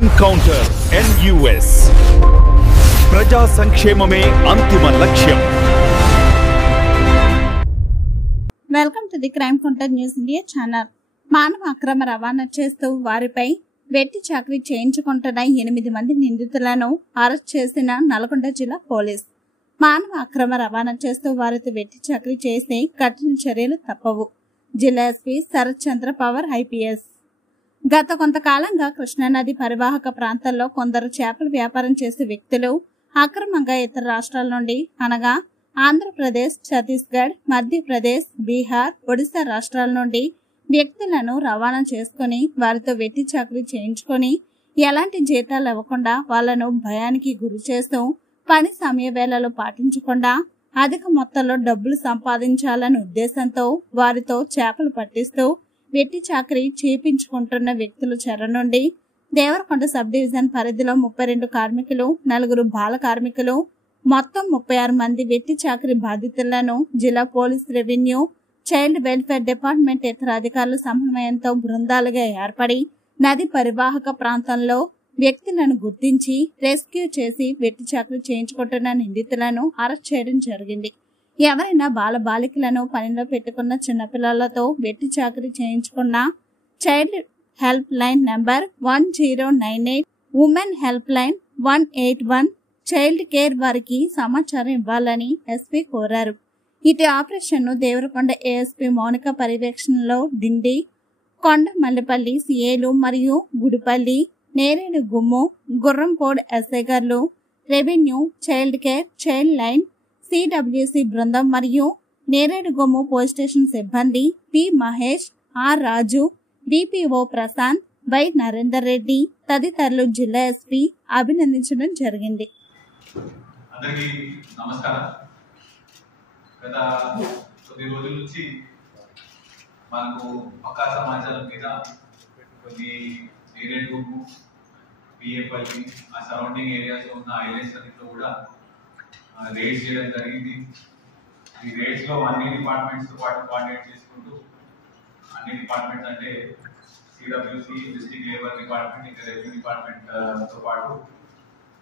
Counter NUS ప్రజా సంక్షేమమే అంతిమ లక్ష్యం. Welcome to the crime counter news India channel. మానవ అక్రమ రవాణా చేస్తూ వారిపై వెట్టి చాకరీ చేయించుకుంటున్న 8 మంది నిందితులను అరెస్ట్ చేసిన నల్గొండ జిల్లా పోలీస్. మానవ అక్రమ రవాణా చేస్తూ వారితో వెట్టి చాకరీ చేస్తే కఠిన చర్యలు తప్పవు. జిల్లా ఎస్పీ శరత్ చంద్ర పవర్ IPS. గత కొంతకాలంగా కృష్ణానది పరివాహక ప్రాంతాల్లో కొందరు చేపల వ్యాపారం చేసే వ్యక్తులు అక్రమంగా ఇతర రాష్ట్రాల నుండి అనగా ఆంధ్రప్రదేశ్, ఛత్తీస్గఢ్, మధ్యప్రదేశ్, బీహార్, ఒడిశా రాష్ట్రాల నుండి వ్యక్తులను రవాణా చేసుకుని వారితో వెట్టి చాకరీ చేయించుకొని ఎలాంటి జీతాలు ఇవ్వకుండా వాళ్లను భయానికి గురి చేస్తూ పని సమయ వేళలు పాటించకుండా అధిక మొత్తంలో డబ్బులు సంపాదించాలనే ఉద్దేశంతో వారితో చేపలు పట్టిస్తూ వెట్టి చాకరీ చేయించుకుంటున్న వ్యక్తుల చెర నుండి దేవరకొండ సబ్ డివిజన్ పరిధిలో 32 కార్మికులు, 4 బాల కార్మికులు, మొత్తం 36 మంది వెట్టి చాకరీ బాధితులను జిల్లా police, revenue, child welfare department ఇతర అధికారుల సమన్వయంతో బృందాలుగా ఏర్పడి నది పరివాహక ప్రాంతంలో వ్యక్తులను గుర్తించి రెస్క్యూ చేసి వెట్టి చాకరీ చేయించుకుంటున్న నిందితులను అరెస్ట్ చేయడం జరిగింది. ఎవరైనా బాలికలను పనిలో పెట్టుకున్న చిన్నపిల్లలతో వెట్టి చాకరీ చేయించుకున్న child help line number 1098, women help line 181, child care వారికి సమాచారం ఇవ్వాలని ఎస్పీ కోరారు. ఇటు ఆపరేషన్ ను దేవరకొండ ASP మౌనిక పర్యవేక్షణలో డిండి, కొండమల్లిపల్లి CAలు మరియు గుడిపల్లి, నేరేడు గుమ్ము, గుర్రంపోడ్ SI గారు, revenue, child care, child line, CWC బృందం మరియు నేరేడు గుమ్ము పోలీస్ స్టేషన్ సిబ్బంది P Mahesh, R Raju, DPO Prashanth, Y Narender Reddy తదితరులు జిల్లా SP అభినందించడం జరిగింది. అందరికీ నమస్కారం. గత కొద్ది రోజుల నుంచి మనకు పక్కా సమాచారం మీద కొన్ని నేరేడు గుమ్ము, పిఏపల్లి, ఆ సరౌండింగ్ ఏరియాస్ లో ఉన్న ఐలాండ్స్ అన్నింటిలో కూడా రేడ్స్ చేయడం జరిగింది. ఈ రేడ్స్ లో అన్ని డిపార్ట్మెంట్స్ తో పాటు కోఆర్డినేట్ చేసుకుంటూ అన్ని డిపార్ట్మెంట్స్ అంటే CWC, డిస్ట్రిక్ట్ లేబర్ డిపార్ట్మెంట్, ఇంకా రెవెన్యూ డిపార్ట్మెంట్ తో పాటు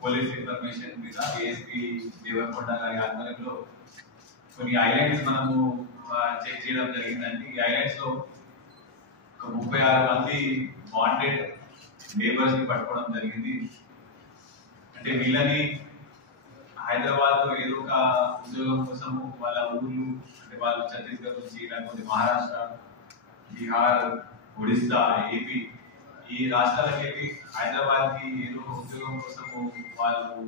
పోలీస్ ఇన్ఫర్మేషన్ మీద ASP దేవరకొండ గారి ఆధ్వర్యంలో కొన్ని ఐలాండ్స్ మనము చెక్ చేయడం జరిగిందండి. ఈ ఐలాండ్స్ లో ఒక 36 మంది బాండెడ్ లేబర్స్ ని పట్టుకోవడం జరిగింది. అంటే వీళ్ళని హైదరాబాద్ లో ఏదో ఒక ఉద్యోగం కోసం వాళ్ళ ఊర్లు అంటే వాళ్ళు ఛత్తీస్గఢ్ నుంచి లేకపోతే మహారాష్ట్ర, బీహార్, ఒడిస్సా, AP ఈ రాష్ట్రాలకి వెళ్ళి హైదరాబాద్ కి ఏదో ఉద్యోగం కోసము వాళ్ళు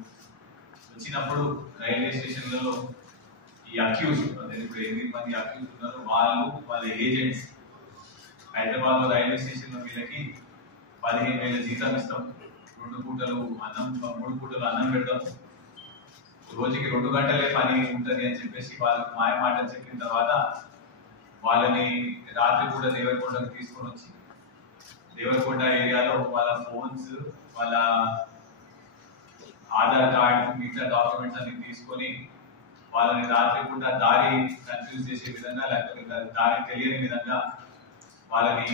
వచ్చినప్పుడు రైల్వే స్టేషన్లలో ఈ అక్యూజ్ ఇప్పుడు 8 మంది అక్యూజ్ ఉన్నారు. వాళ్ళ ఏజెంట్స్ హైదరాబాద్ లో రైల్వే స్టేషన్ లో వీళ్ళకి 15,000 జీతం ఇస్తాం, 2 పూటలు అన్నం, 3 పూటలు అన్నం పెడతాం, రోజుకి 2 గంటలే పని ఉంటది అని చెప్పేసి వాళ్ళకి మాయ మాటలు చెప్పిన తర్వాత వాళ్ళని రాత్రి కూడా దేవరకొండకు తీసుకొని వచ్చి దేవరకొండ ఏరియాలో వాళ్ళ ఫోన్స్, వాళ్ళ ఆధార్ కార్డు, మిగతా డాక్యుమెంట్స్ అన్ని తీసుకొని వాళ్ళని రాత్రి కూడా దారి కన్ఫ్యూజ్ చేసే విధంగా లేకపోతే దారి తెలియని విధంగా వాళ్ళని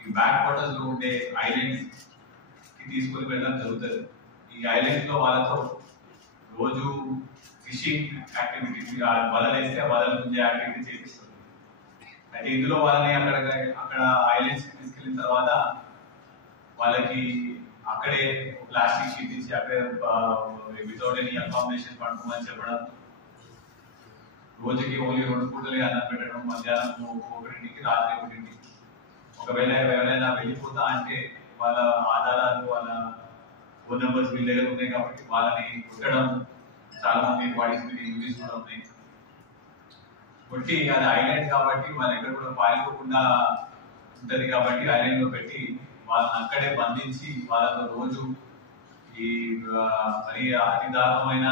ఈ బ్యాక్ వాటర్స్ లో ఉండే ఐలాండ్స్ కి తీసుకొని వెళ్ళడం జరుగుతుంది. ఈ ఐలాండ్స్ లో వాళ్ళతో రోజు ఫిషింగ్ యాక్టివిటీస్, వలలు వేస్తే వలల నుంచే యాక్టివిటీ చేపిస్తుంది. అయితే ఇందులో వాళ్ళని అక్కడ ఐలాండ్స్ కి తీసుకెళ్ళిన తర్వాత వాళ్ళకి అక్కడే ప్లాస్టిక్ షీట్ ఇచ్చి అక్కడే వితౌట్ ఎనీ అకామిడేషన్ పడుకోమని చెప్పడం, రోజుకి ఓన్లీ 2 పూటలే అన్నం పెట్టడం, మధ్యాహ్నం 1కి, రాత్రి 1కి. ఒకవేళ ఎవరైనా వెళ్ళిపోతా అంటే వాళ్ళ ఆధారాలు, వాళ్ళ ఫోన్ నెంబర్స్ వీళ్ళ దగ్గర ఉన్నాయి కాబట్టి వాళ్ళని కొట్టడం, చాలా మంది బాడీస్ మీద ఇంజరీస్ కూడా ఉన్నాయి. కొట్టి అది ఐలాండ్ కాబట్టి వాళ్ళు ఎక్కడ కూడా పారిపోకుండా ఉంటది కాబట్టి ఐలాండ్ లో పెట్టి వాళ్ళని అక్కడే బంధించి వాళ్ళతో రోజు ఈ మరి అతి దారుణమైన